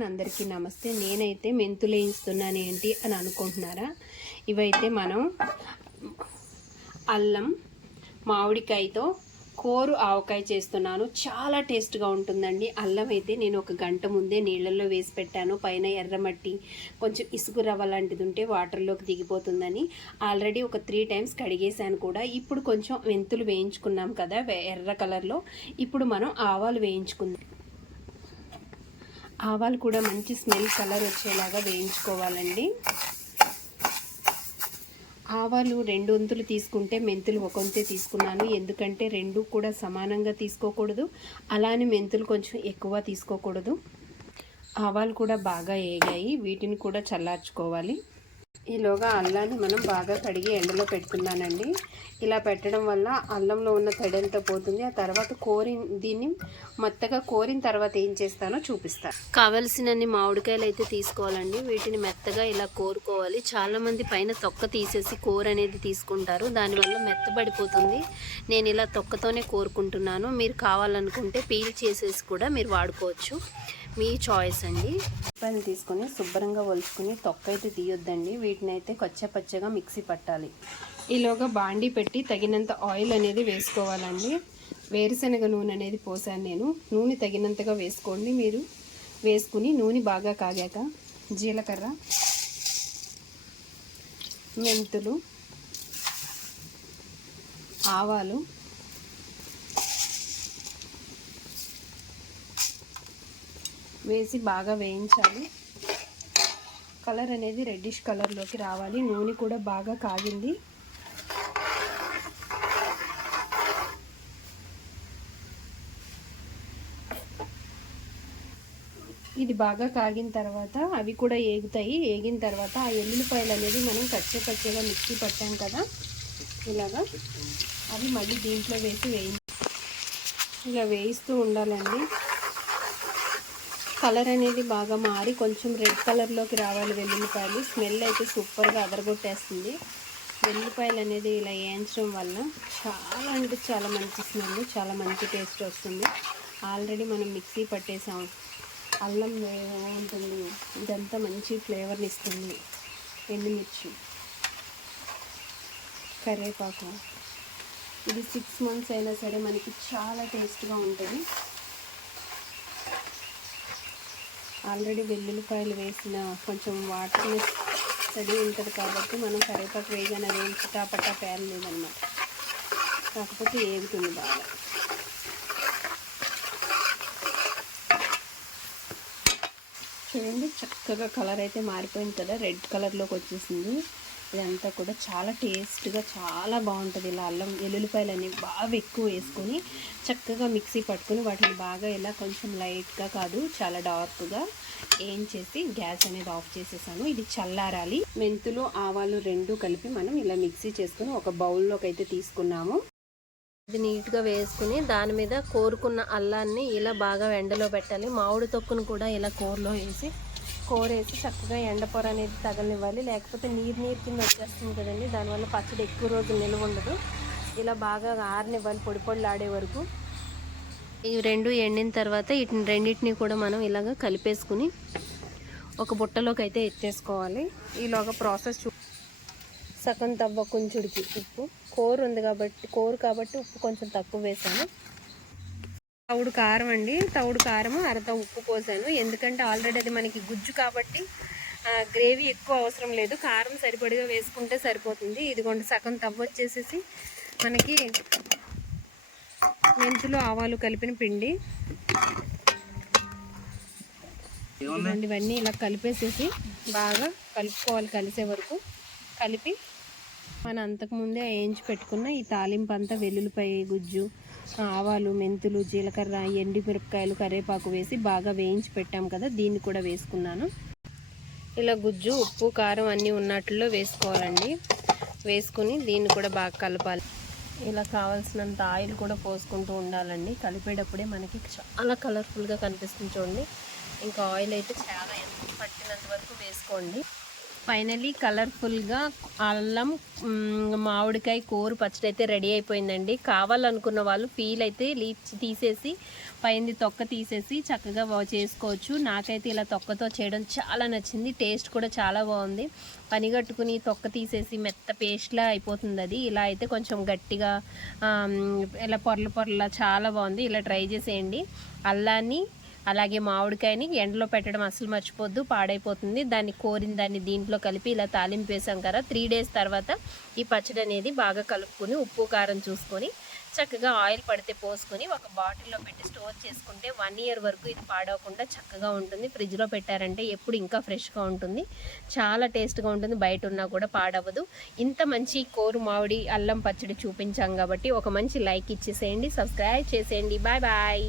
అందరికీ నమస్తే. నేనైతే మెంతులు వేయిస్తున్నాను ఏంటి అని అనుకుంటున్నారా? ఇవైతే మనం అల్లం మామిడికాయతో కోరు ఆవకాయ చేస్తున్నాను. చాలా టేస్ట్గా ఉంటుందండి. అల్లం అయితే నేను ఒక గంట ముందే నీళ్ళల్లో వేసి పెట్టాను. పైన ఎర్రమట్టి కొంచెం ఇసుక రవ్వ లాంటిది ఉంటే వాటర్లోకి దిగిపోతుందని ఆల్రెడీ ఒక త్రీ టైమ్స్ కడిగేశాను కూడా. ఇప్పుడు కొంచెం మెంతులు వేయించుకున్నాం కదా ఎర్ర కలర్లో. ఇప్పుడు మనం ఆవాలు వేయించుకుందాం. ఆవాలు కూడా మంచి స్మెల్ కలర్ వచ్చేలాగా వేయించుకోవాలండి. ఆవాలు రెండు వంతులు తీసుకుంటే మెంతులు ఒక వంతే తీసుకున్నాను. ఎందుకంటే రెండు కూడా సమానంగా తీసుకోకూడదు. అలానే మెంతులు కొంచెం ఎక్కువ తీసుకోకూడదు. ఆవాలు కూడా బాగా ఏగాయి. వీటిని కూడా చల్లార్చుకోవాలి. ఈలోగా అల్లాన్ని మనం బాగా కడిగి ఎండలో పెట్టుకున్నానండి. ఇలా పెట్టడం వల్ల అల్లంలో ఉన్న తడంతా పోతుంది. ఆ తర్వాత కోరి దీన్ని మెత్తగా కోరిన తర్వాత ఏం చేస్తానో చూపిస్తాను కావలసినన్ని మామిడికాయలు అయితే తీసుకోవాలండి. వీటిని మెత్తగా ఇలా కోరుకోవాలి. చాలామంది పైన తొక్క తీసేసి కూర అనేది తీసుకుంటారు. దానివల్ల మెత్తబడిపోతుంది. నేను ఇలా తొక్కతోనే కోరుకుంటున్నాను. మీరు కావాలనుకుంటే పీల్ చేసేసి కూడా మీరు వాడుకోవచ్చు. మీ చాయిస్ అండి. ఉల్లిపాయలు తీసుకొని శుభ్రంగా ఒలుచుకుని తొక్క అయితే తీయొద్దండి. వీటిని అయితే పచ్చగా మిక్సీ పట్టాలి. ఈలోగా బాండి పెట్టి తగినంత ఆయిల్ అనేది వేసుకోవాలండి. వేరుశనగ నూనె అనేది పోసాను నేను. నూనె తగినంతగా వేసుకోండి మీరు. వేసుకుని నూనె బాగా కాగాక జీలకర్ర మెంతులు ఆవాలు వేసి బాగా వేయించాలి. కలర్ అనేది రెడ్డిష్ కలర్లోకి రావాలి. నూనె కూడా బాగా కాగింది. ఇది బాగా కాగిన తర్వాత అవి కూడా ఏగుతాయి. ఏగిన తర్వాత ఆ ఎల్లుల్లిపాయలు అనేది మనం కచ్చే పచ్చగా మిక్సీ పట్టాం కదా. ఇలాగా అవి మళ్ళీ దీంట్లో వేసి వేయి ఇలా వేయిస్తూ ఉండాలండి. కలర్ అనేది బాగా మారి కొంచెం రెడ్ కలర్లోకి రావాలి వెల్లుల్లిపాయలు. స్మెల్ అయితే సూపర్గా అదరగొట్టేస్తుంది. వెల్లుల్లిపాయలు అనేది ఇలా వేయించడం వల్ల చాలా అంటే చాలా మంచి స్మెల్ చాలా మంచి టేస్ట్ వస్తుంది. ఆల్రెడీ మనం మిక్సీ పట్టేసాం. అల్లం ఉంటుంది ఇదంతా మంచి ఫ్లేవర్ని ఇస్తుంది. ఎండుమిర్చి కరివేపాకు. ఇది సిక్స్ మంత్స్ అయినా సరే మనకి చాలా టేస్ట్గా ఉంటుంది. ఆల్రెడీ వెల్లుల్లిపాయలు వేసిన కొంచెం వాటర్ తడి ఉంటుంది కాబట్టి మనం కరివేపాకు వేయగానే వేయించి టాపట్టా పేరు లేదనమాట కాకపోతే ఏగుతుంది బాగా. చూడండి చక్కగా కలర్ అయితే మారిపోయింది కదా రెడ్ కలర్లోకి వచ్చేసింది. ఇదంతా కూడా చాలా టేస్ట్గా చాలా బాగుంటుంది. ఇలా అల్లం వెల్లుల్లిపాయలు అనేవి బాగా ఎక్కువ వేసుకొని చక్కగా మిక్సీ పట్టుకొని వాటిని బాగా ఇలా కొంచెం లైట్గా కాదు చాలా డార్క్గా ఏం చేసి గ్యాస్ అనేది ఆఫ్ చేసేసాను. ఇది చల్లారాలి. మెంతులు ఆవాలు రెండు కలిపి మనం ఇలా మిక్సీ చేసుకుని ఒక బౌల్లోకి అయితే తీసుకున్నాము. ఇది నీట్గా వేసుకుని దాని మీద కోరుకున్న అల్లాన్ని ఇలా బాగా ఎండలో పెట్టాలి. మామిడి తొక్కును కూడా ఇలా కూరలో వేసి కోరేసి చక్కగా ఎండపొర అనేది తగలనివ్వాలి. లేకపోతే నీరు నీరు కింద వచ్చేస్తుంది కదండి. దానివల్ల పచ్చడి ఎక్కువ రోజులు నిల్వ ఉండదు. ఇలా బాగా ఆరనివ్వాలి పొడి పొడిలాడే వరకు. ఈ రెండు ఎండిన తర్వాత వీటిని రెండింటిని కూడా మనం ఇలాగ కలిపేసుకుని ఒక బుట్టలోకి అయితే ఎత్తేసుకోవాలి. ఈలోగా ప్రాసెస్ చూ సగం తవ్వ కొంచుడికి ఉప్పు. కూర ఉంది కాబట్టి కూర కాబట్టి ఉప్పు కొంచెం తక్కువ వేసాను. తవుడు కారం అండి. తవుడు కారం అరత ఉప్పు పోసాను. ఎందుకంటే ఆల్రెడీ అది మనకి గుజ్జు కాబట్టి గ్రేవీ ఎక్కువ అవసరం లేదు. కారం సరిపడిగా వేసుకుంటే సరిపోతుంది. ఇదిగోండి సగం తవ్వ వచ్చేసేసి మనకి మెంతులు ఆవాలు కలిపిన పిండి. ఇదిగోండి ఇవన్నీ ఇలా కలిపేసేసి బాగా కలుపుకోవాలి కలిసే వరకు. కలిపి మన అంతకుముందే వేయించి పెట్టుకున్న ఈ తాలింపు అంతా వెల్లుల్లిపాయ గుజ్జు ఆవాలు మెంతులు జీలకర్ర ఎండి మిరపకాయలు కరివేపాకు వేసి బాగా వేయించి పెట్టాం కదా దీన్ని కూడా వేసుకున్నాను. ఇలా గుజ్జు ఉప్పు కారం అన్నీ ఉన్నట్లో వేసుకోవాలండి. వేసుకుని దీన్ని కూడా బాగా కలపాలి. ఇలా కావాల్సినంత ఆయిల్ కూడా పోసుకుంటూ ఉండాలండి. కలిపేటప్పుడే మనకి చాలా కలర్ఫుల్గా కనిపిస్తుంది చూడండి. ఇంకా ఆయిల్ అయితే చాలా ఎంత పట్టినంత వరకు వేసుకోండి. ఫైనలీ కలర్ఫుల్గా అల్లం మామిడికాయ కూర పచ్చడి అయితే రెడీ అయిపోయిందండి. కావాలనుకున్న వాళ్ళు ఫీల్ అయితే లీచ్ తీసేసి పైంది తొక్క తీసేసి చక్కగా చేసుకోవచ్చు. నాకైతే ఇలా తొక్కతో చేయడం చాలా నచ్చింది. టేస్ట్ కూడా చాలా బాగుంది. పని కట్టుకుని తొక్క తీసేసి మెత్త పేస్ట్లా అయిపోతుంది అది. ఇలా అయితే కొంచెం గట్టిగా ఇలా పొరల పొరలా చాలా బాగుంది. ఇలా ట్రై చేసేయండి. అల్లాన్ని అలాగే మామిడికాయని ఎండలో పెట్టడం అసలు మర్చిపోద్దు పాడైపోతుంది. దాన్ని కోరిన దాన్ని దీంట్లో కలిపి ఇలా తాలింపు వేసాం కదా త్రీ డేస్ తర్వాత ఈ పచ్చడి అనేది బాగా కలుపుకొని ఉప్పు కారం చూసుకొని చక్కగా ఆయిల్ పడితే పోసుకొని ఒక బాటిల్లో పెట్టి స్టోర్ చేసుకుంటే వన్ ఇయర్ వరకు ఇది పాడవకుండా చక్కగా ఉంటుంది. ఫ్రిడ్జ్లో పెట్టారంటే ఎప్పుడు ఇంకా ఫ్రెష్గా ఉంటుంది. చాలా టేస్ట్గా ఉంటుంది. బయట ఉన్నా కూడా పాడవదు. ఇంత మంచి కోరు మామిడి అల్లం పచ్చడి చూపించాం కాబట్టి ఒక మంచి లైక్ ఇచ్చేసేయండి సబ్స్క్రైబ్ చేసేయండి. Bye bye